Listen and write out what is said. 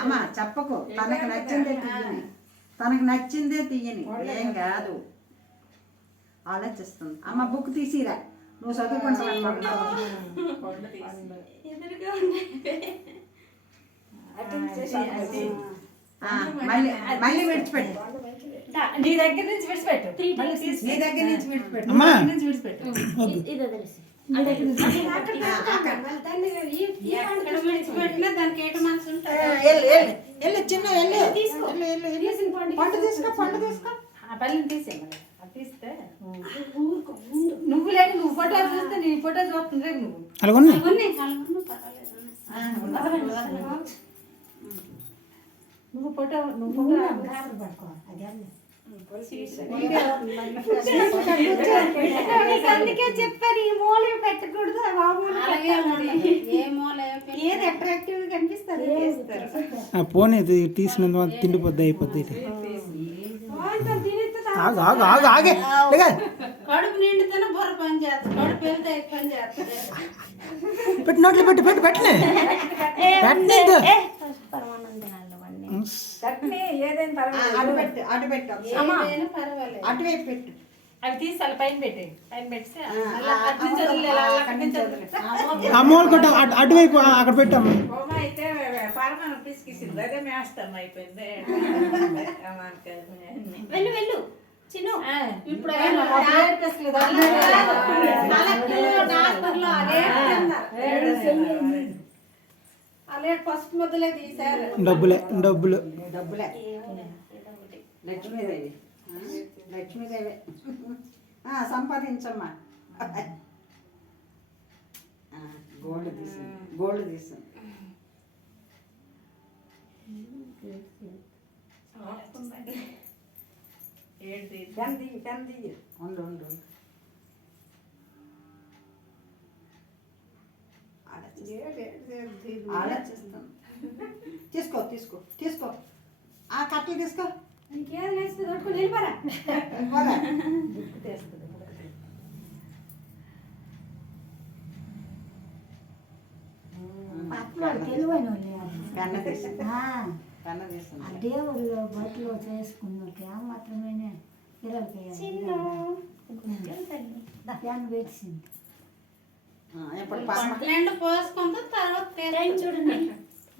అమ్మా చెప్పకు, తనకు నచ్చిందే తీయని, తనకు నచ్చిందే తీయని, ఏం కాదు. ఆలోచిస్తుంది. అమ్మ బుక్ తీసిరా, నువ్వు చదువుకుంటావు. మళ్ళీ మళ్ళీ విడిచిపెట్టు, నీ దగ్గర నుంచి విడిచిపెట్టు, నీ దగ్గర నుంచి విడిచిపెట్టు, విడిచిపెట్టు. విడిచిపెట్టినా దానికి ఏట మనసు ఉంటుంది. చిన్న పండు తీసుకో, పండు తీసుకో. ఆ పల్లిని తీసేయాలి. అది తీస్తే నువ్వు లేని, నువ్వు ఫోటో చూస్తే నీ ఫోటో చూస్తుంటే నువ్వు నువ్వు ఫోటో అందుకే చెప్పాను, ఈ మూల పెట్టకూడదు, ఏ మూల ఏది అట్రాక్టివ్ గా కనిపిస్తుంది. పోనీ తీసినంత తిండిపోద్ది, అయిపోద్ది. కడుపు నిండితేనే బుర్ర పని చేస్తుంది, కడుపు వెళ్తే పని చేస్తుంది. పెట్టి నోట్లు పెట్టి పెట్టి పెట్టలే అటువైపు పెట్టు. అవి తీసాలి, పైన పెట్టి పైన పెట్టి అమ్మోళ్ళు కొట్ట అటువైపు అక్కడ పెట్టాము. అయితే పరమాణం పిసికిసింది, అదే మేస్తాం అయిపోయింది. వెళ్ళు వెళ్ళు చిన్న. ఇప్పుడు అలే ఫస్ట్ మొదలే తీసారు. డబ్బులే డబ్బులు డబ్బులే. లక్ష్మీదేవి, లక్ష్మీదేవి సంపాదించమ్మా. గోల్డ్ తీసింది, గోల్డ్ తీసింది. ఉండు ఉండు, ఆలోచిస్తాను. తీసుకో తీసుకో తీసుకో, ఆ కట్టలు తీసుకో. ఇంకేం లేస్తుంది, దొరుకుని వెళ్ళిపోరా. దేవుళ్ళు బట్టలు చేసుకున్నట్టు మాత్రమే పెట్టింది. పోసుకుంటే తర్వాత చూడండి.